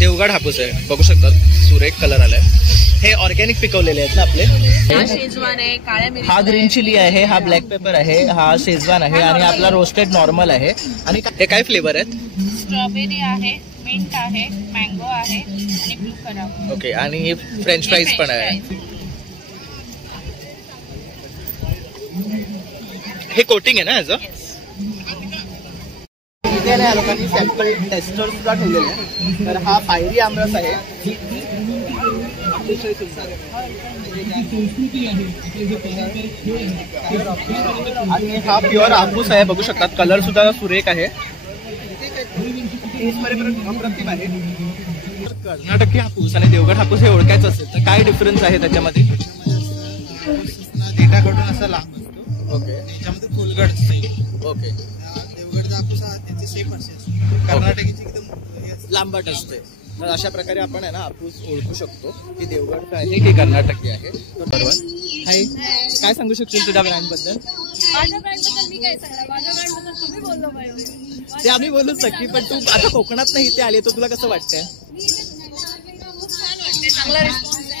देवगड हापूस आहे, बघू शकतात सुरेख कलर आलाय। हे ऑर्गॅनिक पिकवलेले आहेत ना आपले। शेजवान आहे, काळ्या मिरी, हा ग्रीन चिली आहे, हा ब्लॅक पेपर आहे, हा शेजवान आहे आणि आपला रोस्टेड नॉर्मल आहे। आणि हे काय फ्लेवर आहेत? स्ट्रॉबेरी आहे, मिंट आहे, मँगो आहे आणि ब्लू कलर। ओके, आणि फ्रेंच फ्राईज पण आहे। हे कोटिंग आहे ना याचं? इथे या लोकांनी सॅम्पल टेस्टर सुद्धा ठेवलेले आहे। तर हा पायरी आमरस आहे, अतिशय सुंदर आणि हा प्युअर हापूस आहे, बघू शकतात कलर सुद्धा सुरेख आहे। अप्रतिम आहे। कर्नाटकी हापूस आणि देवगड हापूस हे ओळखायचं असेल तर काय डिफरन्स आहे त्याच्यामध्ये? देठाकडून असा लांब असतो, ओके, त्याच्यामध्ये खोलगट असते। ओके, देवगडचा हापूस हा त्याची शेप असते, कर्नाटकीची एकदम लांबट असते। तर अशा प्रकारे आपण आहे ना हापूस ओळखू शकतो की देवगड आहे की कर्नाटकी आहे। बरोबर। हाय, काय सांगू शकशील तुझ्या ब्रँड बद्दल? माझ्या ब्रँड बद्दल मी काय सांगणार, माझ्या ब्रँड बद्दल तुम्ही बोललो पाहिजे। ते आम्ही बोलूच नक्की, पण तू आता कोकणात नाही इथे आली तर तुला कसं वाटतंय? चांगला रिस्पॉन्स आहे।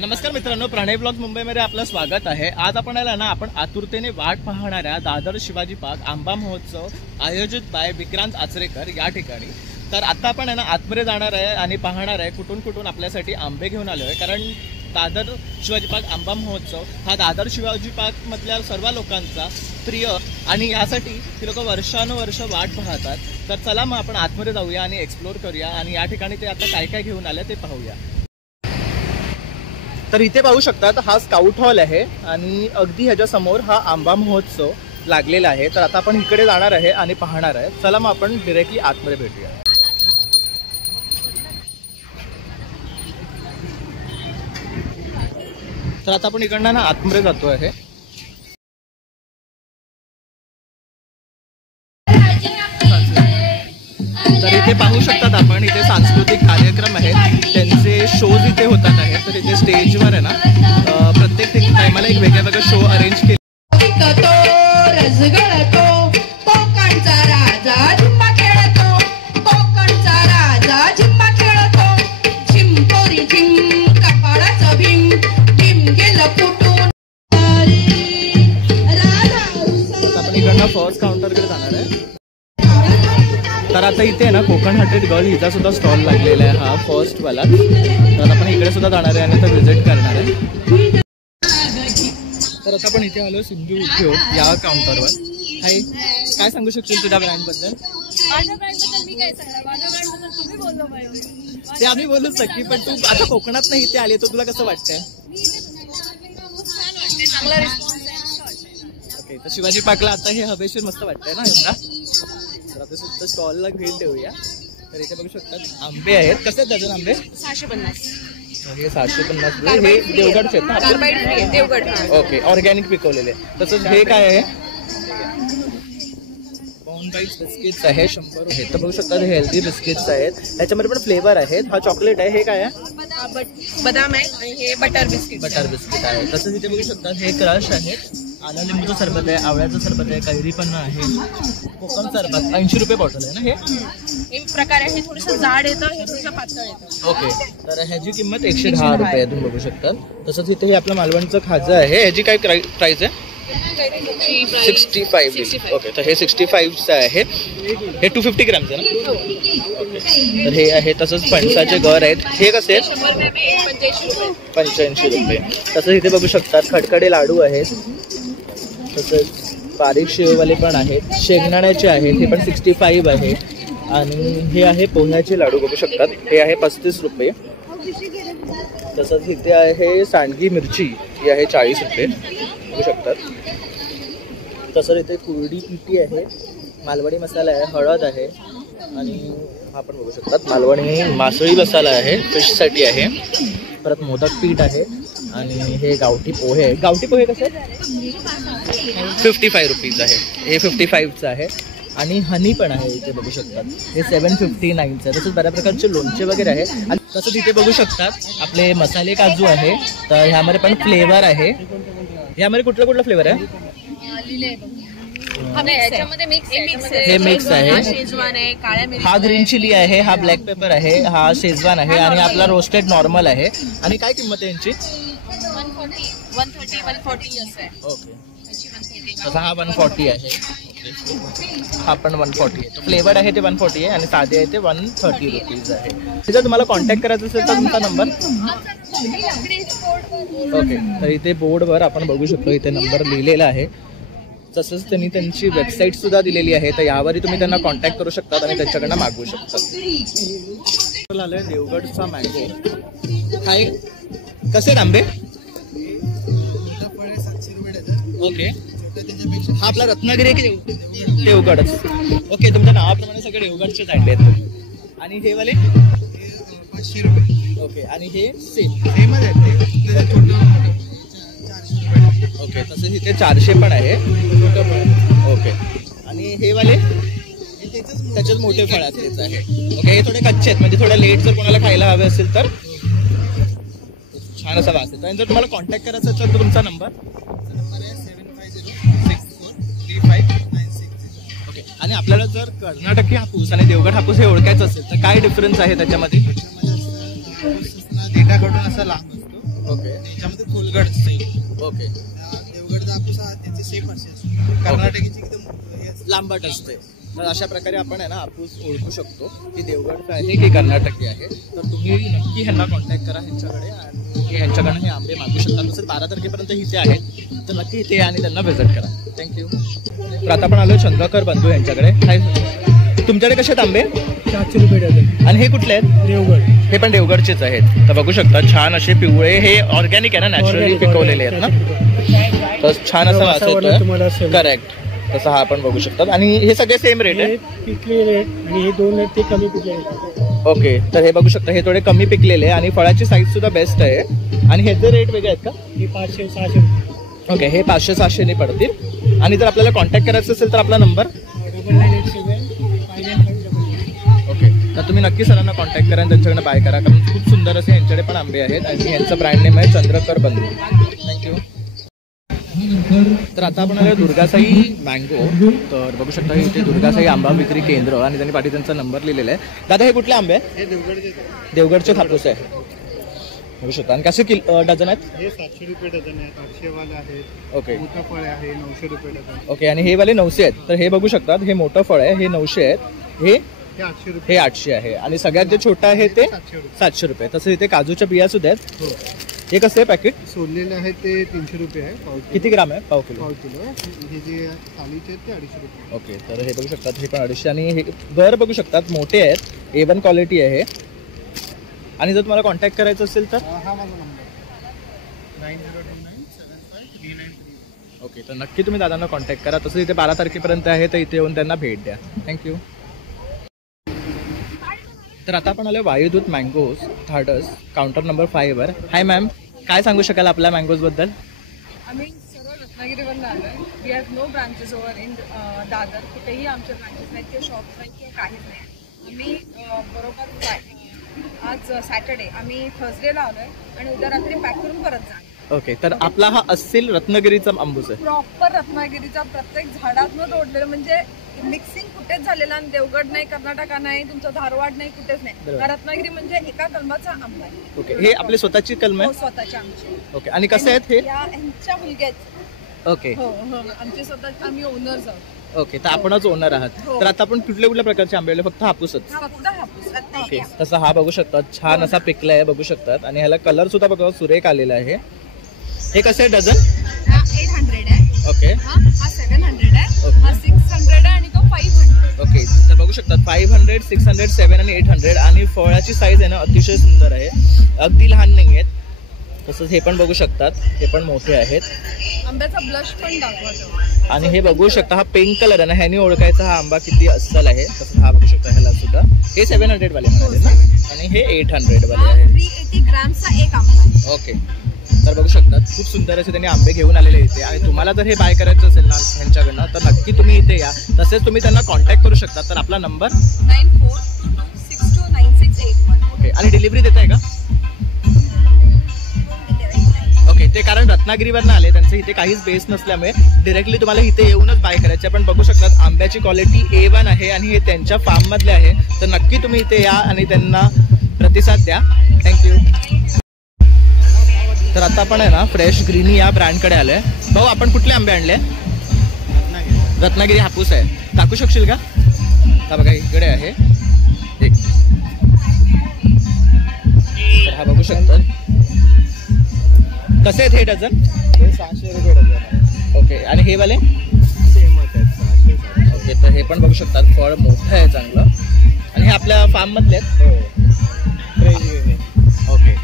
नमस्कार मित्रांनो, प्रणय ब्लॉग मुंबईमध्ये आपलं स्वागत आहे। आज आपण आला ना, आपण आतुरतेने वाट पाहणाऱ्या दादर शिवाजी पार्क आंबा महोत्सव आयोजित बाय विक्रांत आचरेकर या ठिकाणी। तर आता आपण आहे ना आतमध्ये जाणार आहे आणि पाहणार आहे कुठून कुठून आपल्यासाठी आंबे घेऊन आलो आहे। कारण दादर शिवाजी पार्क आंबा महोत्सव हा दादर शिवाजी पार्क मधल्या सर्व लोकांचा प्रिय आणि यासाठी ती लोक वर्षानुवर्ष वाट पाहतात। तर चला मग आपण आतमध्ये जाऊया आणि एक्सप्लोर करूया आणि या ठिकाणी ते आता काय काय घेऊन आले ते पाहूया। तर इथे पाहू शकतात हा स्काउट हॉल आहे आणि अगदी ह्याच्या समोर हा आंबा महोत्सव लागलेला आहे। तर आता आपण इकडे जाणार आहे आणि पाहणार आहे। चला मग आपण डायरेक्टली आतमध्ये भेटूया। तर आता आपण इकडनं ना आतमध्ये जातो आहे। तर इथे पाहू शकतात आपण, इथे सांस्कृतिक कार्यक्रम आहेत, त्यांचे शोज इथे होतात आहेत। तर इथे स्टेजवर आहे ना प्रत्येक टायमाला एक वेगळ्या वेगळ्या शो अरेंज केले। आपण इकडनं फर्स्ट काउंटरकडे जाणार आहे। तर आता इथे ना कोकण हार्टेड गर्ल हिचा सुद्धा स्टॉल लागलेला आहे, हा फर्स्ट वाला। तर आपण इकडे सुद्धा जाणार आहे आणि आता व्हिजिट करणार आहे। तर आता आपण इथे आलो सिंधू उद्योग या काउंटरवर। हाय, काय सांगू शकशील तुझ्या ब्रँड बद्दल? माझ्या ब्रँड बद्दल मी काय सांगणार, माझ्या ब्रँड बद्दल तुम्ही बोललो पाहिजे। ते आम्ही बोलूच नक्की, पण तू आता कोकणात नाही इथे आली तर तुला कसं वाटतंय? चांगला रिस्पॉन्स आहे। ओके, तर शिवाजी पार्कला आता हे हवेशीर मस्त वाटतंय ना यंदा। तर आता सुद्धा स्टॉलला भेट देऊया। तर इथे बघू शकतात आंबे आहेत, कसे आहेत डझन आंबे? 650। हे 750 हे देवगडचे आहेत ना? देवगड। ओके, ऑर्गॅनिक पिकवलेले। तसंच हे काय आहे? बिस्किट्स आहे 100 रुपये। तर बघू शकता हे हेल्दी बिस्किट्स आहेत, ह्याच्यामध्ये पण फ्लेवर आहेत। हा चॉकलेट आहे, हे काय आहे? बदाम आहे आणि हे बटर बिस्किट। बटर बिस्किट आहे। तसंच इथे बघू शकता हे क्रश आहे, आला लिंबूचं सरबत आहे, आवळ्याचं सरबत आहे, कैरी पण आहे, कोकम सरबत 80 रुपये बॉटल आहे ना हे प्रकार आहे। हे थोडंसं जाड येतं, हे थोडंसं पातळ येतं। ओके, तर ह्याची किंमत 110 रुपये आहे, तुम्ही बघू शकता। तसंच इथे हे आपलं मालवणचं खाजं आहे, ह्याची काय प्राइस आहे? 65। ओके, तर हे 65चं आहे, हे 250 ग्रॅमचं ना? ओके, तर हे आहे। तसंच फणसाचे घर आहेत, हे कसे आहेत? 85 रुपये। तसंच इथे बघू शकतात खडखडे लाडू आहेत, तसंच बारीक शेववाले पण आहेत, शेंगदाण्याचे आहेत, हे पण 65 आहे। आणि हे आहे पोह्याचे लाडू, बघू शकतात, हे आहे 35 रुपये। तसंच इथे आहे सांडगी मिरची, ही आहे 40 रुपये, बघू शकतात। तसंच इथे कुरडी पिठी आहे, मालवणी मसाला आहे, हळद आहे आणि हा पण बघू शकतात मालवणी मासळी मसाला आहे, फिशसाठी आहे। परत मोदक पीठ आहे आणि हे गावठी पोहे आहे। गावठी पोहे कसे? 55 रुपीज आहे, हे 55चं आहे। आणि हनी पण आहे, इथे बघू शकतात, हे 759चं आहे। तसंच बऱ्या प्रकारचे लोणचे वगैरे आहे। आणि तसंच इथे बघू शकतात आपले मसाले काजू आहे, तर ह्यामध्ये पण फ्लेवर आहे। ह्यामध्ये कुठला कुठला फ्लेवर आहे? याच्यामध्ये मिक्स हे मिक्स आहे. शेजवान आहे, काळ्या मिरची, हा ग्रीन चिली आहे, हा ब्लॅक पेपर आहे, हा शेजवान आहे आणि आपला रोस्टेड नॉर्मल आहे. आणि काय किंमत आहे यांची? 130 140 असं आहे. ओके, तसा हा 140 आहे. हा पण 140 आहे. फ्लेवर्ड आहे ते 140 आहे आणि साधे आहे ते 130 रुपीज आहे. जर तुम्हाला कॉन्टॅक्ट करायचं असेल तर तुमचा नंबर. ओके, तर इथे बोर्डवर आपण बघू शकतो, इथे नंबर लिहिलेला आहे. तसंच त्यांनी त्यांची वेबसाईट सुद्धा दिलेली आहे, तर यावरही तुम्ही त्यांना कॉन्टॅक्ट करू शकता आणि त्यांच्याकडनं मागवू शकता. आलोय देवगडचा मँगो. हा एक कसे आंबे? ओके, हा आपला रत्नागिरी आहे की देवगडच? ओके, तुमच्या नावाप्रमाणे सगळे देवगडचेच आणले आहेत. आणि हे वाले 500 रुपये. ओके, आणि हे सेम सेमच आहे. ओके, तसंच इथे 400 पण आहे. ओके, आणि हे वाले त्याच्यात मोठे फळ तेच आहे. ओके, हे थोडे कच्चे आहेत, म्हणजे थोडे लेट जर कोणाला खायला हवे असेल तर छान असा वास येतो. आणि जर तुम्हाला कॉन्टॅक्ट करायचा असेल तर तुमचा नंबर. ओके, आणि आपल्याला जर कर्नाटकी हापूस आणि देवगड हापूस हे ओळखायचं असेल तर काय डिफरन्स आहे त्याच्यामध्ये? देठाकडून असा लांब असतो. ओके, त्याच्यामध्ये खोलगड असते. ओके, देवगडचा हापूस हा त्याचे सेम असे असतो. कर्नाटकीची एकदम हे असते, लांबट असते. तर अशा प्रकारे आपण आहे ना हापूस ओळखू शकतो की देवगडचा आहे की कर्नाटकी आहे. तर तुम्ही नक्की ह्यांना कॉन्टॅक्ट करा ह्यांच्याकडे आणि ह्यांच्याकडनं हे आंबे मागू शकता. तसंच 12 तारखेपर्यंत इथे आहेत, तर नक्की इथे या आणि त्यांना व्हिजिट करा. थँक्यू. तर आता आपण आलो चंद्रकर बंधू यांच्याकडे. तुमच्याकडे कसे आहेत आंबे? 400 रुपये डझन. आणि हे कुठले आहेत? देवगड. हे पण देवगडचेच आहेत. तर बघू शकता छान असे पिवळे, हे ऑर्गॅनिक आहे ना, नॅचरली पिकवलेले आहेत ना, तर छान असा वास येतोय. करेक्ट, तसं हा आपण बघू शकतात. आणि हे सगळे सेम रेट आहे? पिकलेले आणि हे 2 आहेत ते कमी पिकलेले. ओके, तर हे बघू शकता हे थोडे कमी पिकलेले आणि फळाची साईज सुद्धा बेस्ट आहे. आणि ह्याचे रेट वेगळे आहेत का? हे 500-600 रुपये. ओके, हे 500-600 ने पडतील. आणि जर आपल्याला कॉन्टॅक्ट करायचं असेल तर आपला नंबर. 9987599588. ओके, तर तुम्ही नक्की सरांना कॉन्टॅक्ट करा आणि त्यांच्याकडनं बाय करा, कारण खूप सुंदर असे यांच्याकडे पण आंबे आहेत. आणि यांचं ब्रँड नेम आहे चंद्रकर बंधू. थँक्यू. तर आता आपण आलो दुर्गासाई मँगो. तर बघू शकता इथे दुर्गासाई आंबा विक्री केंद्र आणि त्यांनी पाठी त्यांचा नंबर लिहिलेला आहे. दादा हे कुठले आंबे आहे? हे देवगडचे. देवगडचे हापूस आहे, बघू शकता. आणि कसे डझन आहेत? हे 700 रुपये डझन आहेत. 800 वाले आहेत. ओके, मोठं फळ आहे 900 रुपये डझन. ओके, आणि हे वाले 900 आहेत. तर हे बघू शकतात, हे मोठं फळ आहे, हे 900 आहेत. हे 800 रुपये. हे 800 आहे. आणि सगळ्यात जे छोटं आहे ते 700 रुपये. तसं इथे काजूच्या बिया सुद्धा आहेत. हो, हे कसं आहे पॅकेट? सोललेले आहे ते 300 रुपये आहे. पाव किलो. किती ग्राम आहे? पाव किलो. पाव किलो. हे जे थालीचे आहेत ते 250 रुपये. ओके, तर हे बघू शकतात, हे पण 250. आणि हे गर बघू शकतात मोठे आहेत, A1 क्वालिटी आहे. आणि जर तुम्हाला कॉन्टॅक्ट करायचं असेल तर हा माझा नंबर 90297539. ओके, तर नक्की तुम्ही दादांना कॉन्टॅक्ट करा. तसं इथे 12 तारखेपर्यंत आहे, तर इथे येऊन त्यांना भेट द्या. थँक्यू. तर आता आपण आलो वायुदूत मँगोज धाडस काउंटर नंबर 5 वर. हाय मॅम, काय सांगू शकाल आपल्या मँगोज बद्दल? आम्ही सर्व रत्नागिरीवरून आलो आहे. We have no branches over in Dadar. कुठेही आमचे ब्रांचेस नाहीत किंवा शॉप्स नाहीत किंवा काहीच नाही. आम्ही बरोबर आज सॅटर्डे, आम्ही थर्सडेला आलो आहे आणि उद्या रात्री पॅक करून परत जाणार. ओके, तर आपला हा अस्सील रत्नागिरीचा आंबूस आहे. प्रॉपर रत्नागिरीचा, प्रत्येक झाडातनं तोडलेलं, म्हणजे मिक्सिंग कुठेच झालेला. देवगड नाही, कर्नाटका नाही, तुमचं धारवाड नाही, कुठेच नाही. रत्नागिरी म्हणजे एका कलमाचा आंबा आहे. ओके, हे आपली स्वतःची कलम आहे? स्वतःची आमची. ओके, आणि कसे आहेत हे? यांच्या मुलग्याच. ओके, हो हो, आमचे स्वतः, आम्ही ओनर्स आहोत. ओके, तर आपणच ओनर आहात. तर आता आपण कुठल्या कुठल्या प्रकारचे आंबे फक्त हापूसच? फक्त हापूस. ओके, तसा हा बघू शकतात, छान असा पिकला आहे, बघू शकतात. आणि ह्याला कलर सुद्धा बघा सुरेख आलेला आहे. हे कसे डझन? हा 800 आहे. ओके, हा 700 आहे. ओके. हा 600 आहे आणि तो 500. ओके, तर बघू शकतात 500, 600, 7 आणि 800. आणि फळाची साईज आहे ना अतिशय सुंदर आहे, अगदी लहान नाही आहेत. तसंच हे पण बघू शकतात, हे पण मोठे आहेत. आंब्याचा ब्लश पण दाखवतो. आणि हे बघू शकता, हा पिंक कलर आहे ना, ह्यानी ओळखायचा हा आंबा किती अस्सल आहे. तसंच हा बघू शकता, ह्याला सुद्धा हे 700 वाले म्हणाले ना, आणि हे 800 वाले आहे. 380 ग्रॅमचा एक आंबा. ओके, तर बघू शकतात खूप सुंदर असे त्यांनी आंबे घेऊन आलेले इथे. आणि तुम्हाला जर हे बाय करायचं असेल ना ह्यांच्याकडनं, तर नक्की तुम्ही इथे या. तसेच तुम्ही त्यांना कॉन्टॅक्ट करू शकता. तर आपला नंबर 9422629681. ओके, आणि डिलिव्हरी देताय का? ओके, इथे कारण रत्नागिरीवरनं आले, त्यांचं इथे काहीच बेस नसल्यामुळे डायरेक्टली तुम्हाला इथे येऊनच बाय करायचे. आपण बघू शकतात आंब्याची क्वालिटी A1 आहे आणि हे त्यांच्या फार्म मधले आहे. तर नक्की तुम्ही इथे या आणि त्यांना प्रतिसाद द्या. थँक्यू. तर आता आपण आहे ना फ्रेश ग्रीनी या ब्रँडकडे आलोय. भाऊ आपण कुठले आंबे आणले? रत्नागिरी हापूस आहे. टाकू शकशील का? हा बघा इकडे आहे एक. हा बघू शकता. कसे आहेत हे डझन? हे 600 रुपये डझन. ओके. आणि हे वाले सेमच आहेत 600. ओके. तर हे पण बघू शकतात, फळ मोठं आहे चांगलं. आणि हे आपल्या फार्म मधले आहेत. हो, फ्रेश ग्रीन. ओके.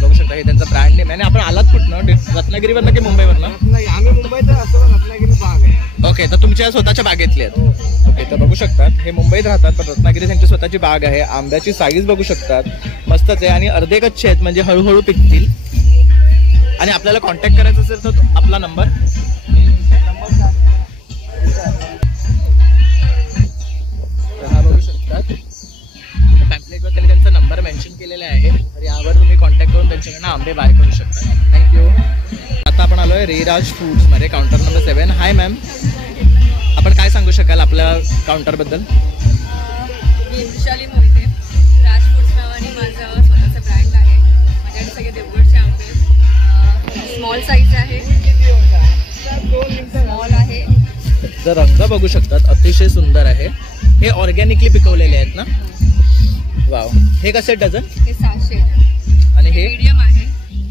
बघू शकता हे त्यांचा ब्रँड नेम आहे. आणि आपण आलात कुठनं? रत्नागिरीवरनं की मुंबईवरनं? आम्ही मुंबईत असतो, रत्नागिरी भाग आहे. ओके. तर तुमच्या स्वतःच्या बागेतले आहेत? ओके. तर बघू शकतात हे मुंबईत राहतात पण रत्नागिरी त्यांची स्वतःची बाग आहे. आंब्याची साईज बघू शकतात, मस्तच आहे. आणि अर्धे कच्चे आहेत म्हणजे हळूहळू पिकतील. आणि आपल्याला कॉन्टॅक्ट करायचा असेल तर आपला नंबर हा बघू शकतात. पॅम्पलेटवर त्यांनी त्यांचा नंबर मेन्शन केलेला आहे. तर यावर तुम्ही कॉन्टॅक्ट करून त्यांच्याकडनं आंबे बाय करू शकता. थँक्यू. आता आपण आलोय रेराज फूड्समध्ये, काउंटर नंबर 7. हाय मॅम, आपण काय सांगू शकाल आपल्या काउंटरबद्दल? मी वृषाली मोहिते. राज फूड्स नावाने माझं स्वतःचं ब्रँड आहे. माझ्याकडे सगळे देवगडचे आंबे. स्मॉल साईज आहे, स्मॉल आहे. तर रंग बघू शकतात, अतिशय सुंदर आहे. हे ऑर्गॅनिकली पिकवलेले आहेत ना? वाव. हे कसे डझन? हे 600. आणि हे मीडियम आहे,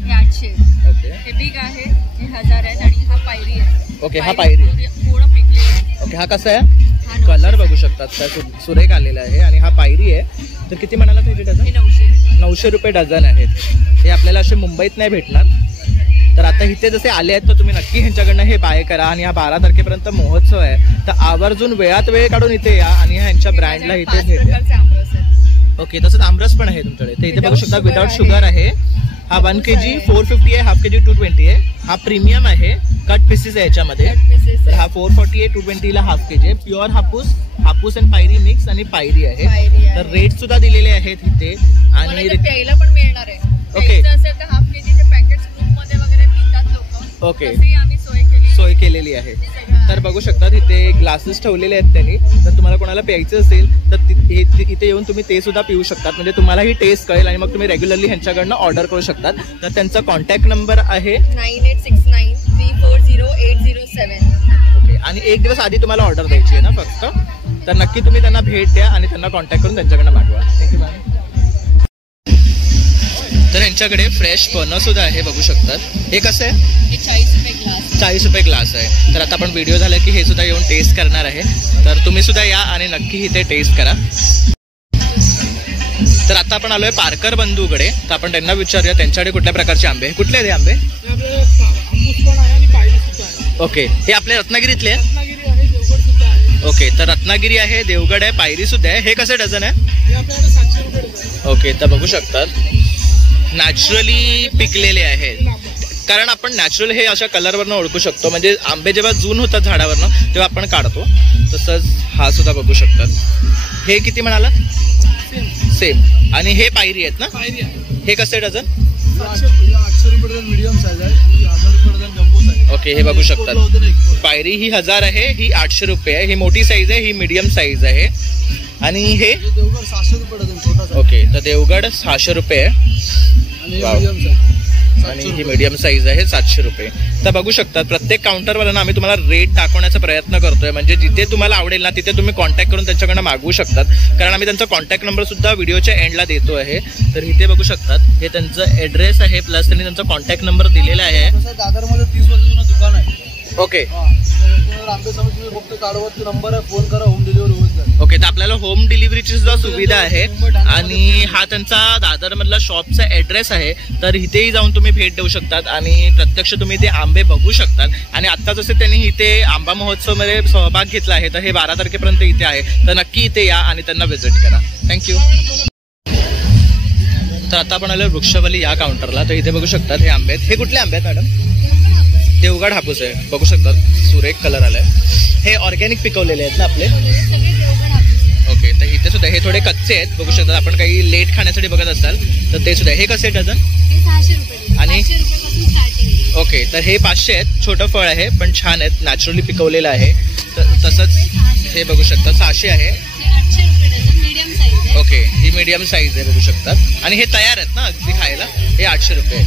हे 800. ओके. हे बिग आहे, हे 1000 आहेत. आणि हा पायरी आहे. ओके. हा पायरी थोडं पिकलेलं आहे. ओके. हा कसा आहे? कलर बघू शकतात, त्या सुरेख आलेला आहे. आणि हा पायरी आहे. तर किती म्हणाला त्याचे डझन? हे 900. 900 रुपये डझन आहेत. हे आपल्याला असे मुंबईत नाही भेटणार. तर आता इथे जसे आले आहेत तर तुम्ही नक्की ह्यांच्याकडनं हे बाय करा. आणि हा 12 तारखेपर्यंत महोत्सव आहे. तर आवर्जून वेळात वेळ काढून इथे या आणि ह्यांच्या ब्रँडला इथे भेटा. ओके. तसंच आमरस पण आहे तुमच्याकडे. तर इथे बघू शकता विदाउट शुगर आहे. हा 1 kg 450 आहे, हाफ kg 220 आहे. हा प्रीमियम आहे, कट पीसेस आहे याच्यामध्ये. तर हा 440 आहे, 220 ला हाफ kg आहे. प्युअर हापूस आणि पायरी मिक्स आणि पायरी आहे. तर रेट सुद्धा दिलेले आहेत इथे. आणि प्यायला पण मिळणार आहे. ओके. असेल तर हाफ केजीचे पॅकेट्स ग्रुप मध्ये वगैरे पितात लोक. ओके. आम्ही सोय केलेली आहे. तर बघू शकतात इथे ग्लासेस ठेवलेले आहेत त्यांनी. जर तुम्हाला कोणाला प्यायचं असेल तर इथे येऊन तुम्ही ते सुद्धा पिऊ शकतात. म्हणजे तुम्हाला ही टेस्ट कळेल आणि मग तुम्ही रेग्युलरली ह्यांच्याकडनं ऑर्डर करू शकतात. तर त्यांचा कॉन्टॅक्ट नंबर आहे 9869340807. ओके. आणि एक दिवस आधी तुम्हाला ऑर्डर द्यायची आहे ना फक्त. तर नक्की तुम्ही त्यांना भेट द्या आणि त्यांना कॉन्टॅक्ट करून त्यांच्याकडनं मागवा. Thank you ma'am. तर यांच्याकडे फ्रेश फणस सुद्धा आहे बघू शकतात. हे कसं आहे? हे 40 रुपये ग्लास. 40 रुपये ग्लास आहे. तर आता आपण व्हिडिओ झाला की हे सुद्धा येऊन टेस्ट करणार आहे. तर तुम्ही सुद्धा या आणि नक्की इथे टेस्ट करा. तर आता आपण आलोय पारकर बंधूकडे. तर आपण त्यांना विचारूया त्यांच्याकडे कुठल्या प्रकारचे आंबे. कुठले आहेत हे आंबे? ओके. हे आपल्या रत्नागिरीतले आहे? ओके. तर रत्नागिरी आहे, देवगड आहे, पायरी सुद्धा आहे. हे कसे डझन आहे? ओके. तर बघू शकतात नॅचरली पिकलेले आहेत. कारण आपण नॅचरल हे अशा कलरवरनं ओळखू शकतो. म्हणजे आंबे जेव्हा जून होतात झाडावरनं तेव्हा आपण काढतो. तसंच हा सुद्धा बघू शकतात. हे किती म्हणाला? सेम. आणि हे पायरी आहेत ना? हे कसे डझन? 800 रुपये डझन मीडियम साईज आहे, 1000 रुपये डझन जम्बो साईज. ओके. हे बघू शकतात पायरी ही 1000 आहे, ही 800 रुपये आहे. ही मोठी साईज आहे, ही मीडियम साईज आहे. आणि हे देवगड 600 रुपये डझन छोटा. ओके. तर देवगड 600 रुपये आहे आणि ही मीडियम साईज आहे 700 रुपये. तर बघू शकतात प्रत्येक काउंटरवर ना आम्ही तुम्हाला रेट दाखवण्याचा प्रयत्न करतोय. म्हणजे जिथे तुम्हाला आवडेल ना तिथे तुम्ही कॉन्टॅक्ट करून त्यांच्याकडनं मागवू शकतात. कारण आम्ही त्यांचा कॉन्टॅक्ट नंबर सुद्धा व्हिडिओच्या एंडला देतो आहे. तर इथे बघू शकतात हे त्यांचं ऍड्रेस आहे प्लस त्यांनी त्यांचा कॉन्टॅक्ट नंबर दिलेला आहे. दादरमध्ये 30 वर्षाचं दुकान आहे. ओके. तुम्ही फक्त काढवरती नंबर आहे, फोन करा, होम डिलिव्हरी होऊन जाईल. ओके. तर आपल्याला होम डिलिव्हरीची सुद्धा सुविधा आहे. आणि हा त्यांचा दादर मधला शॉपचा ऍड्रेस आहे. तर इथेही जाऊन तुम्ही भेट देऊ शकतात आणि प्रत्यक्ष तुम्ही ते आंबे बघू शकतात. आणि आता जसे त्यांनी इथे आंबा महोत्सव मध्ये सहभाग घेतला आहे तर हे 12 तारखेपर्यंत इथे आहे. तर नक्की इथे या आणि त्यांना व्हिजिट करा. थँक्यू. तर आता आपण आलो वृक्षवली या काउंटरला. तर इथे बघू शकतात हे आंबे आहेत. हे कुठले आंबे आहेत मॅडम? देवगड हापूस आहे. बघू शकतात सुरेख कलर आलाय. हे ऑर्गॅनिक पिकवलेले आहेत ना आपले? ओके. तर इथे सुद्धा हे थोडे कच्चे आहेत बघू शकतात. आपण काही लेट खाण्यासाठी बघत असाल तर ते सुद्धा. हे कसे डझन? 600 रुपये. आणि ओके, तर हे 500 आहेत. छोटं फळ आहे पण छान आहेत, नॅचरली पिकवलेलं आहे. तसंच हे बघू शकता 600 आहे. ओके, ही मीडियम साईज आहे बघू शकतात. आणि हे तयार आहेत ना अगदी खायला. हे 800 रुपये.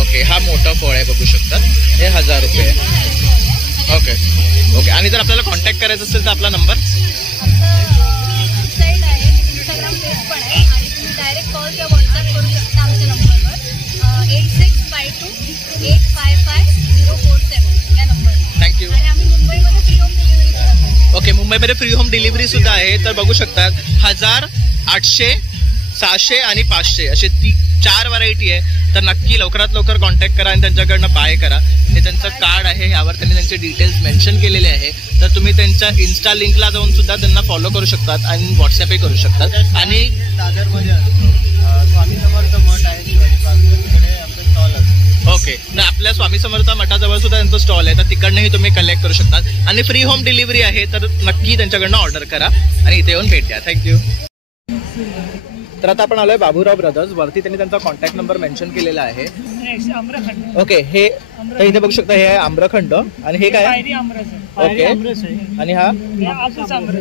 ओके, हा मोठा फळ आहे बघू शकतात. हे 1000 रुपये. Okay okay. आणि जर आपल्याला कॉन्टॅक्ट करायचं असेल तर आपला नंबर डायरेक्ट कॉल किंवा व्हॉट्सअप करू शकता आमच्या नंबरवर 8652855047 या नंबरवर. थँक्यू. आणि आम्ही मुंबईमध्ये फ्री होम डिलिव्हरी करतो. ओके, मुंबईमध्ये फ्री होम डिलिव्हरी सुद्धा आहे. तर बघू शकतात 1000, 800, 600 आणि 500 असे 4 व्हरायटी आहे. तर नक्की लवकरात लवकर कॉन्टॅक्ट करा आणि त्यांच्याकडनं बाय करा. हे त्यांचं कार्ड आहे, यावर त्यांनी त्यांचे डिटेल्स मेन्शन केलेले आहे. तर तुम्ही त्यांच्या इन्स्टा लिंकला जाऊन सुद्धा त्यांना फॉलो करू शकतात आणि व्हॉट्सअपही करू शकतात. आणि दादरमध्ये स्वामी समर्थ मठ आहे शिवाजी पार्क, तिकडे आपलं स्टॉल असतो. ओके, तर आपल्या स्वामी समर्थ मठाजवळ सुद्धा त्यांचं स्टॉल आहे. तर तिकडनंही तुम्ही कलेक्ट करू शकतात. आणि फ्री होम डिलिव्हरी आहे, तर नक्की त्यांच्याकडनं ऑर्डर करा आणि इथे येऊन भेट द्या. थँक्यू. तर आता आपण आलोय बाबूराव ब्रदर्स वरती. त्यांनी त्यांचा कॉन्टॅक्ट नंबर मेन्शन केलेला आहे. ओके, हे तर इथे बघू शकता, हे आहे आम्रखंड. आणि हे काय? ओके, आणि हा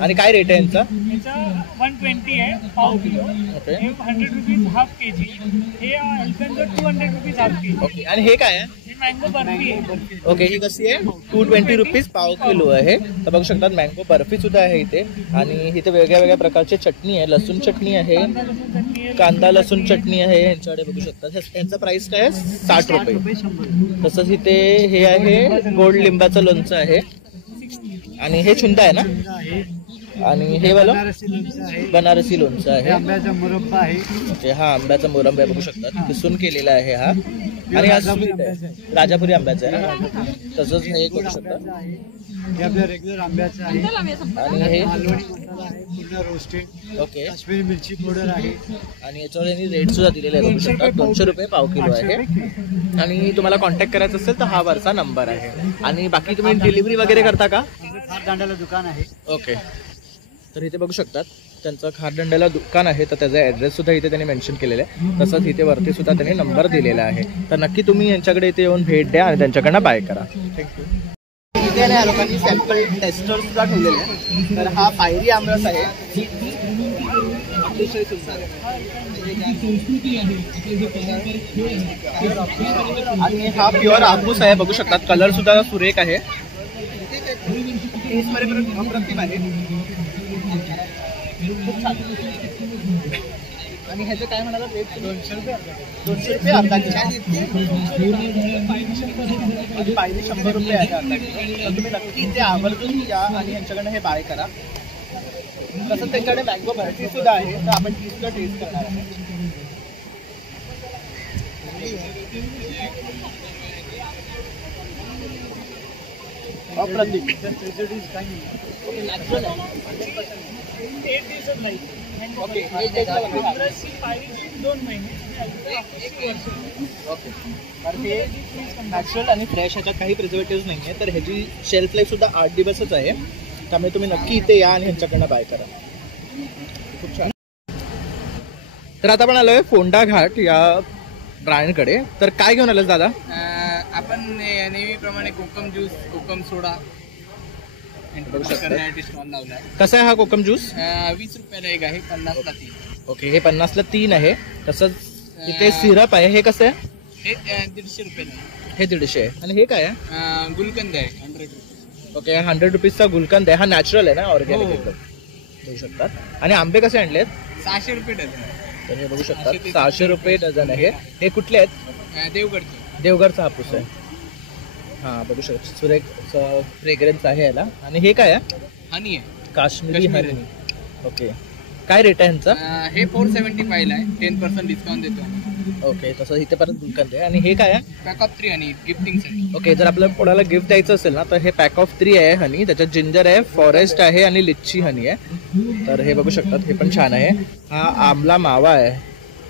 आणि काय रेट आहे यांचा? 120 आहे पाव kilo. Okay, 100 rupees half KG. हे alphonso 200 rupees half KG. Okay. आणि हे काय आहे? हे मँगो बर्फी आहे. ओके, ही कशी आहे? 220 रुपीज पाव किलो आहे. तर बघू शकतात मँगो बर्फी सुद्धा आहे इथे. आणि इथे वेगळ्या वेगळ्या प्रकारची चटणी आहे. लसूण चटणी आहे, कांदा लसूण चटणी आहे यांच्याकडे बघू शकतात. यांचा प्राइस काय आहे? 60 रुपये. तसंच इथे हे आहे गोड लिंबाचं लोणचं आहे. आणि हे छुंदा आहे ना? आणि हे वाला बनारसी लोणचं आहे. आंब्याचा मुरब्बा आहे. ओके, हा आंब्याचा मुरब्बा आहे बघू शकतात, किसून केलेला आहे हा. आणि हा स्वीट आहे, राजापुरी आंब्याचा आहे. तसंच हे करू शकतात. हे आपल्या रेग्युलर आंब्याचं आहे. आणि हे मालवणी मसाला आहे, पूर्ण रोस्टेड. ओके, काश्मीरी मिरची पावडर आहे. आणि याच्यावर यांनी रेट सुद्धा दिलेला आहे बघू शकतात. 200 रुपये पाव किलो आहे. आणि तुम्हाला कॉन्टॅक्ट करायचं असेल तर हा वरचा नंबर आहे. आणि बाकी तुम्ही डिलिव्हरी वगैरे करता का? खारदांड्याला दुकान आहे. ओके, तर इथे बघू शकतात त्यांचं खारदंड्याला दुकान आहे. तर त्याचा ॲड्रेस सुद्धा इथे त्यांनी मेन्शन केलेला आहे. तसंच इथे वरती सुद्धा त्यांनी नंबर दिलेला आहे. तर नक्की तुम्ही यांच्याकडे इथे येऊन भेट द्या आणि त्यांच्याकडनं बाय करा. थँक्यू. इथे या लोकांनी सॅम्पल टेस्टर सुद्धा ठेवलेले आहे. तर हा पायरी आमरस आहे, अतिशय सुंदर आहे. आणि हा प्युअर हापूस आहे बघू शकतात. कलर सुद्धा सुरेख आहे. टेस्ट मध्ये अप्रतिम आहे. खूप छान. आणि ह्याचं काय म्हणाला रेट? 200 रुपये. 200 रुपये अर्धा किलो. आणि पायरी 100 रुपये आहे अर्धा किलो. तर तुम्ही नक्की इथे आवर्जून या आणि ह्यांच्याकडनं हे बाय करा. तसंच त्यांच्याकडे मँगो बर्फी सुद्धा आहे. तर आपण ती सुद्धा टेस्ट करणार आहे. अप्रतिम. नॅचरल आहे. 8 दिवसात नाही. ओके, आमरसची पायरीची 2 महिने. ओके, तर हे नॅचरल आणि फ्रेश, ह्याच्यात काही प्रिझर्वेटिव्ह नाही आहे. तर ह्याची शेल्फ लाईफ सुद्धा 8 दिवसच आहे. त्यामुळे तुम्ही नक्की इथे या आणि ह्यांच्याकडनं बाय करा. खूप छान. तर आता आपण आलोय फोंडा घाट या ब्रँडकडे. तर काय घेऊन आलं दादा? आपण नेहमीप्रमाणे कोकम ज्यूस, कोकम सोडा करण्यासाठी स्टॉल लावला. कसा आहे हा कोकम ज्यूस? 20 रुपयाला एक आहे, 50ला 3. ओके, हे 50ला 3 आहे. तसंच इथे सिरप आहे. हे कसं आहे? हे 150 रुपयाला. हे 150 आहे. आणि हे काय आहे? गुलकंद आहे 100 रुपये. ओके, 100 रुपीजचा गुलकंद आहे. हा नॅचरल आहे ना, ऑर्गॅनिक एकदम घेऊ शकतात. आणि आंबे कसे आणलेत? 600 रुपये डझन. तर हे बघू शकतात 600 रुपये डझन आहे. हे कुठले आहेत? देवगडचे. देवगडचा हापूस आहे. हां, बघू शकतो सुरेख फ्रेग्रन्स आहे याला. आणि हे काय आहे? हनी आहे, काश्मीरी हनी. ओके, काय रेट आहे ह्यांचा? हे 475 आहे. 10% डिस्काउंट देतो. ओके, तसं इथे परत गुलकंद आहे. आणि हे काय आहे? पॅक ऑफ 3 हनी गिफ्टिंगसाठी. ओके, जर आपल्याला कोणाला गिफ्ट द्यायचं असेल ना तर हे पॅक ऑफ 3 आहे हनी. त्याच्यात जिंजर आहे, फॉरेस्ट आहे आणि लिच्ची हनी आहे. तर हे बघू शकतात, हे पण छान आहे. हा आमला मावा आहे.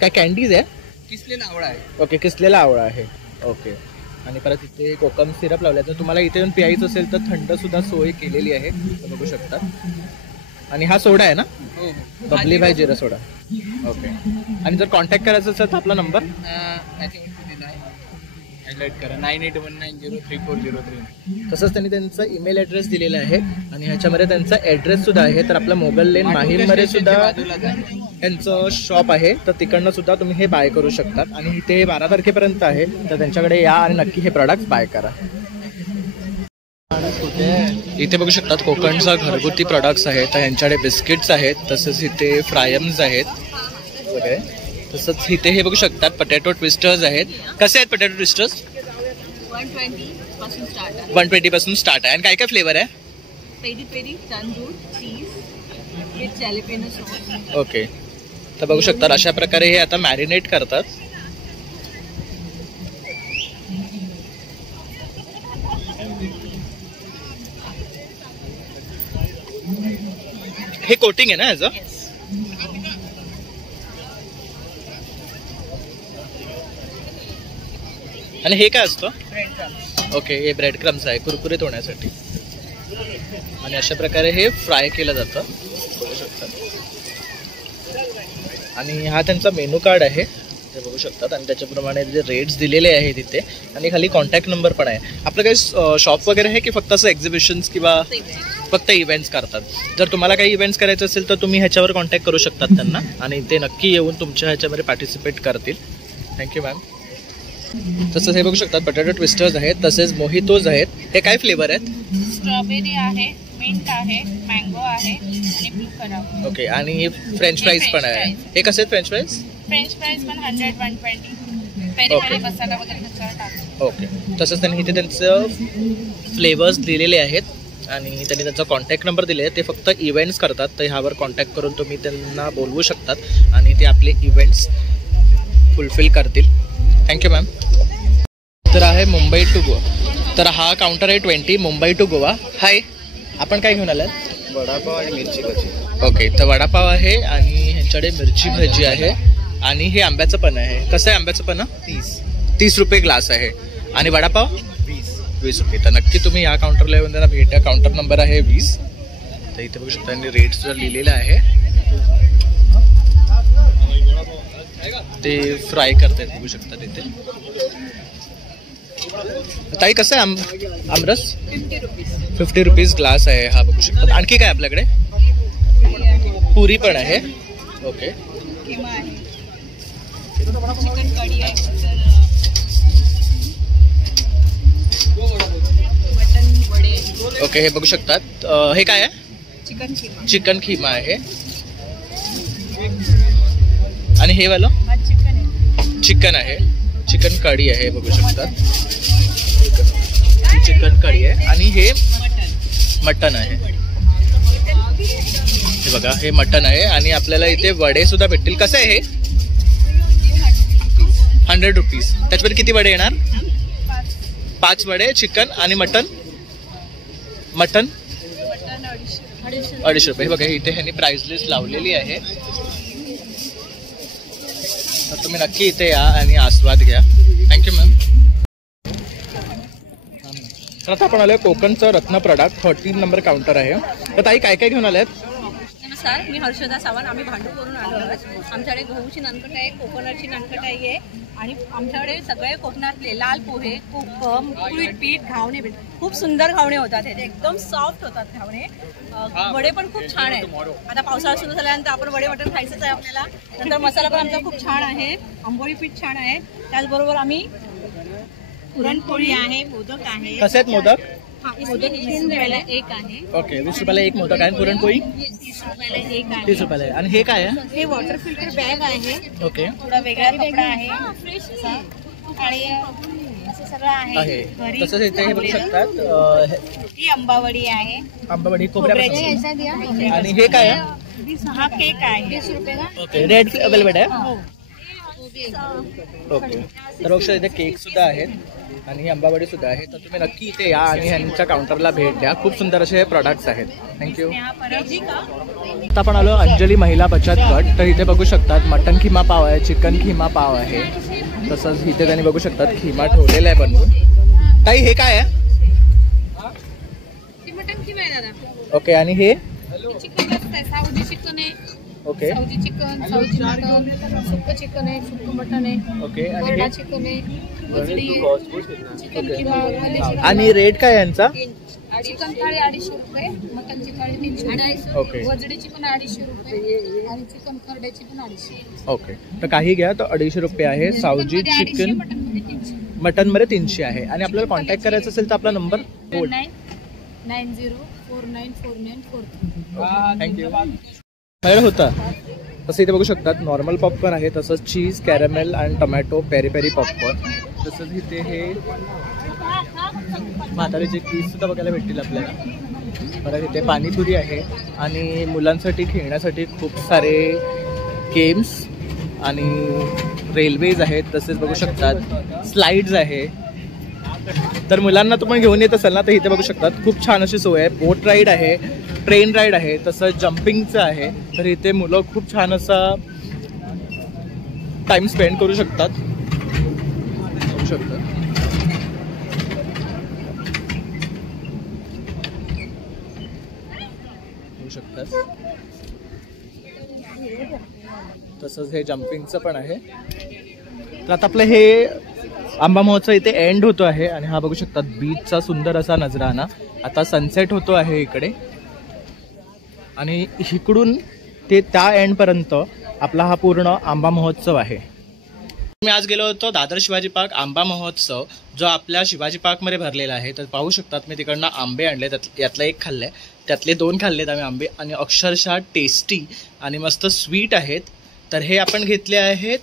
काय कॅन्डीज आहे? किसलेला आवळा आहे. ओके, किसलेला आवळा आहे. ओके, आणि परत इथे कोकम सिरप लावला. जर तुम्हाला इथे येऊन प्यायचं असेल तर थंड सुद्धा सोय केलेली आहे, बघू शकता. आणि हा सोडा आहे ना? हो, बबली भाई जिरा सोडा. ओके, आणि जर कॉन्टॅक्ट करायचं असेल तर आपला नंबर? हायलाईट करा 9819034003. तसंच त्यांनी त्यांचा ईमेल ॲड्रेस दिलेला आहे आणि ह्याच्यामध्ये त्यांचा ॲड्रेस सुद्धा आहे. तर आपला मोबाईल लेन माहीममध्ये सुद्धा यांचं शॉप आहे, तर तिकडनं सुद्धा तुम्ही हे बाय करू शकतात. आणि इथे 12 तारखेपर्यंत आहे, तर त्यांच्याकडे या आणि नक्की हे प्रॉडक्ट बाय करा. इथे बघू शकतात कोकणचा घरगुती प्रॉडक्ट्स आहेत. तर यांच्याकडे बिस्किट्स आहेत, तसंच इथे फ्रायम्स आहेत वगैरे. तसंच इथे हे बघू शकतात पटॅटो ट्विस्टर्स आहेत. कसे आहेत पटॅटो ट्विस्टर्स? 120 पासून स्टार्ट आहे. आणि काय काय फ्लेवर आहे? Peri peri, tandoor, cheese with jalapeno sauce. Okay, तर बघू शकतात अशा प्रकारे हे आता मॅरिनेट करतात. हे कोटिंग आहे ना ह्याचं? आणि हे काय असतं? ओके, हे ब्रेड क्रम्स आहे कुरकुरीत होण्यासाठी. आणि अशा प्रकारे हे फ्राय केलं जातं बघू शकतात. आणि हा त्यांचा मेनू कार्ड आहे ते बघू शकतात. आणि त्याच्याप्रमाणे जे रेट्स दिलेले आहेत तिथे, आणि खाली कॉन्टॅक्ट नंबर पण आहे. आपलं काही शॉप वगैरे आहे की फक्त असं एक्झिबिशन्स किंवा फक्त इव्हेंट्स करतात? जर तुम्हाला काही इव्हेंट्स करायचे असेल तर तुम्ही ह्याच्यावर कॉन्टॅक्ट करू शकतात त्यांना, आणि ते नक्की येऊन तुमच्या ह्याच्यामध्ये पार्टिसिपेट करतील. Thank you ma'am. तसंच हे बघू शकतात पटॅटो ट्विस्टर्स आहेत, तसेच मोहितोज आहेत. हे काय फ्लेवर आहेत? स्ट्रॉबेरी आहे, मिंट आहे, मँगो आहे आणि ब्लू कलर. ओके, आणि फ्रेंच फ्राईज पण आहे. हे कसे आहेत फ्रेंच फ्राईज? फ्रेंच फ्राईज पण 100-120. पेरी पेरी मसाला वगैरे टाकतो. ओके, तसंच त्यांनी इथे त्यांचं फ्लेवर्स दिलेले आहेत आणि त्यांनी त्यांचा कॉन्टॅक्ट नंबर दिले आहे. ते फक्त इव्हेंट्स करतात, तर ह्यावर कॉन्टॅक्ट करून तुम्ही त्यांना बोलवू शकतात आणि ते आपले इव्हेंट्स फुलफिल करतील. Thank you ma'am. तर आहे मुंबई टू गोवा. तर हा काउंटर आहे 20 मुंबई टू गोवा. हाय, आपण काय घेऊन आलात? वडापाव आणि मिरची भजी. ओके, तर वडापाव आहे आणि ह्यांच्याकडे मिरची भजी आहे आणि हे आंब्याचं पण आहे. कसं आहे आंब्याचं पण? 30 रुपये ग्लास आहे. आणि वडापाव 20 रुपये. तर नक्की तुम्ही या काउंटरला येऊन त्यांना भेटा. काउंटर नंबर आहे 20. तर इथे बघू शकता आणि रेट सुद्धा लिहिलेला आहे. ते फ्राय करतात बघू शकता तिथे. ताई कसं आहे आमरस? 50 रुपीज ग्लास आहे हा बघू शकतात. आणखी काय आपल्याकडे? पुरी पण आहे. ओके, चिकन कढी आहे, मटन वडे. ओके, हे बघू शकतात. हे काय आहे? चिकन खीमा आहे. आणि हे वालं चिकन आहे, चिकन कढी आहे बघू शकतात. चिकन कढी आहे आणि हे मटन आहे. हे बघा, हे मटन आहे. आणि आपल्याला इथे वडे सुद्धा भेटतील. कसं आहे हे? 100 रुपीज. त्याच्यामध्ये किती वडे येणार? 5 वडे. चिकन आणि मटन 250 रुपये. बघा इथे ह्यांनी प्राइस लिस्ट लावलेली आहे, तर तुम्ही नक्की इथे या आणि आस्वाद घ्या. Thank you ma'am. तर आता आपण आलोय कोकणचं रत्न प्रॉडक्ट 13 नंबर काउंटर आहे. तर ताई काय काय घेऊन आल्यात? नमस्कार, मी हर्षदा सावंत. आम्ही भांडूपवरून आलो आहोत. आमच्याकडे गहूची नानकट आहे, कोकोनटची नानकट आहे आणि आमच्याकडे सगळे कोकणातले लाल पोहे, कोकम, कुळीत पीठ, घावणे भेट. खूप सुंदर घावणे होतात हे, एकदम सॉफ्ट होतात घावणे. वडे पण खूप छान आहेत. आता पावसाळा सुरू झाल्यानंतर आपण वडे मटण खायचंच आहे आपल्याला. नंतर मसाला पण आमचा खूप छान आहे, आंबोळी पीठ छान आहे. त्याचबरोबर आम्ही पुरणपोळी आहे, मोदक आहे. कसे आहेत मोदक? मोदक 20 रुपयाला एक आहे. ओके, 20 रुपयाला एक मोदक आहे. पुरणपोळी 30 रुपयाला एक आहे. 30 रुपयाला आहे. आणि हे काय आहे? हे वॉटर फिल्टर बॅग आहे. ओके, थोडा वेगळा कपडा आहे आणि असं सगळं आहे. घरी तसंच इथे हे बघू शकतात ही आंबावडी आहे, आंबावडी खोबऱ्यापासून. आणि हे काय आहे? हा केक आहे 20 रुपयाला. ओके, रेड वेलवेट आहे. ओके, तर बघू शकता इथे केक सुद्धा आहेत आणि आंबावडी सुद्धा आहे. तर तुम्ही नक्की इथे या आणि ह्यांच्या काउंटरला भेट द्या. खूप सुंदर असे हे प्रॉडक्ट्स आहेत. थँक्यू. आता आपण आलो अंजली महिला बचत गट. तर इथे बघू शकतात मटन खिमा पाव आहे, चिकन खिमा पाव आहे. तसंच इथे त्यांनी बघू शकतात खिमा ठेवलेला आहे बनवून. ताई हे काय आहे? मटन खिमा आहे दादा. ओके, आणि हे चिकन आहे, सावजी चिकन आहे, okay Saoji chicken, Saoji mutton, sukka chicken आहे, सुक्क मटन आहे, ओके. आणि कोरडा हे चिकन आहे, वजडी आहे, चिकन किमा, मलेशियन आणि रेट काय यांचा? चिकन थाळी 250 रुपये, मटनची थाळी 300, ओके वजडीची पण 250 रुपये आणि चिकन खरड्याची पण 250. ओके. तर काही घ्या तर 250 रुपये आहे. सावजी चिकन मटनमध्ये 300. मटन मध्ये 300 आहे. आणि आपल्याला कॉन्टॅक्ट करायचं असेल तर आपला नंबर बोल. 90494944. थँक्यू. वेळ होता तसं इथे बघू शकतात नॉर्मल पॉपकॉर्न आहे, तसंच चीज कॅरमेल आणि टोमॅटो पेरी पेरी पॉपकॉर्न. तसंच इथे हे म्हातारीचे कीज सुद्धा बघायला भेटतील आपल्याला. परत इथे पाणीपुरी आहे आणि मुलांसाठी खेळण्यासाठी खूप सारे गेम्स आणि रेल्वेज आहेत. तसेच बघू शकतात स्लाइड्स आहे. तर मुलांना तुम्ही घेऊन येत असाल ना तर इथे बघू शकतात खूप छान अशी सोय आहे. बोट राईड आहे, ट्रेन राईड आहे, तसंच जम्पिंगचं आहे. तर इथे मुलं खूप छान असा टाइम स्पेंड करू शकतात. बघू शकतात तसंच हे जम्पिंगचं पण आहे. तर आता आपलं हे आंबा महोत्सव इथे एंड होतो आहे आणि हा बघू शकतात बीचचा सुंदर असा नजराणा. आता सनसेट होतो आहे इकडे आणि इकडून ते त्या एंडपर्यंत आपला हा पूर्ण आंबा महोत्सव आहे. मी आज गेलो होतो दादर शिवाजी पार्क आंबा महोत्सव जो आपल्या शिवाजी पार्कमध्ये भरलेला आहे. तर पाहू शकतात मी तिकडनं आंबे आणले, यातला एक खाल्ले, त्यातले 2 खाल्लेत आम्ही आंबे आणि अक्षरशः टेस्टी आणि मस्त स्वीट आहेत. तर हे आपण घेतले आहेत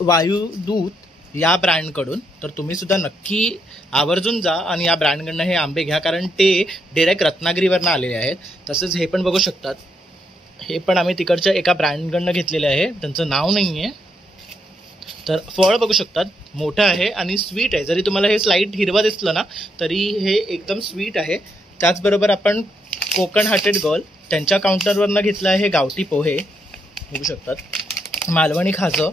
वायुदूत या ब्रँडकडून. तर तुम्ही सुद्धा नक्की आवर्जून जा आणि या ब्रँडकडनं हे आंबे घ्या कारण ते डायरेक्ट रत्नागिरीवरनं आलेले आहेत. तसंच हे पण बघू शकतात, हे पण आम्ही तिकडच्या एका ब्रँडकडनं घेतलेले आहे, त्यांचं नाव नाही आहे. तर फळ बघू शकतात मोठं आहे आणि स्वीट आहे. जरी तुम्हाला हे स्लाईट हिरवा दिसलं ना तरी हे एकदम स्वीट आहे. त्याचबरोबर आपण कोकण हार्टेड गर्ल त्यांच्या काउंटरवरनं घेतलं आहे गावठी पोहे बघू शकतात, मालवणी खाजं.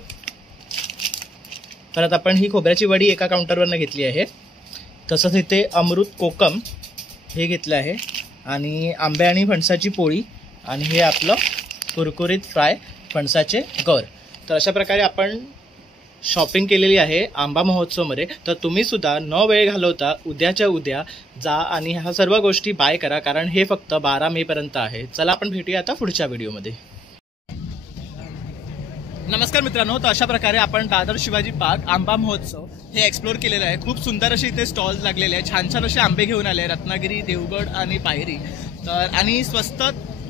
परत आपण ही खोबऱ्याची वडी एका काउंटरवरनं घेतली आहे. तसंच इथे अमृत कोकम हे घेतलं आहे आणि आंबे आणि फणसाची पोळी आणि हे आपलं कुरकुरीत फ्राय फणसाचे गर. तर अशा प्रकारे आपण शॉपिंग केलेली आहे आंबा महोत्सवमध्ये. तर तुम्ही सुद्धा न वेळ घालवता उद्याच्या उद्या जा आणि ह्या सर्व गोष्टी बाय करा कारण हे फक्त 12 मे पर्यंत आहे. चला आपण भेटूया आता पुढच्या व्हिडिओमध्ये. नमस्कार मित्रांनो, तर अशा प्रकारे आपण दादर शिवाजी पार्क आंबा महोत्सव हे एक्सप्लोर केलेलं आहे. खूप सुंदर असे इथे स्टॉल्स लागलेले आहेत, छान छान असे आंबे घेऊन आले, रत्नागिरी, देवगड आणि पायरी. तर आणि स्वस्त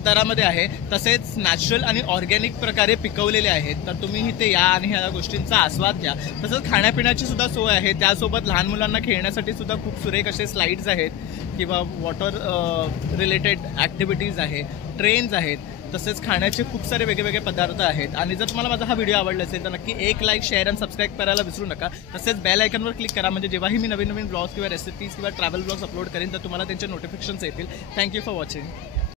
दरामध्ये आहे, तसेच नॅचरल आणि ऑर्गॅनिक प्रकारे पिकवलेले आहेत. तर तुम्ही इथे या आणि ह्या गोष्टींचा आस्वाद घ्या. तसंच खाण्यापिण्याची सुद्धा सोय आहे. त्यासोबत लहान मुलांना खेळण्यासाठी सुद्धा खूप सुरेख असे स्लाइड्स आहेत किंवा वॉटर रिलेटेड ॲक्टिव्हिटीज आहे, ट्रेन्स आहेत. तसेच खाण्याचे खूप सारे वेगवेगळे पदार्थ आहेत. आणि जर तुम्हाला माझा हा व्हिडिओ आवडला असेल तर नक्की एक लाईक, शेअर आणि सबस्क्राईब करायला विसरू नका. तसेच बेल आयकॉनवर क्लिक करा म्हणजे जेव्हाही मी नवीन नवीन ब्लॉग्स किंवा रेसिपीज किंवा ट्रॅव्हल ब्लॉग्स अपलोड करेन तर तुम्हाला त्यांचे नोटिफिकेशन्स येतील. Thank you for watching.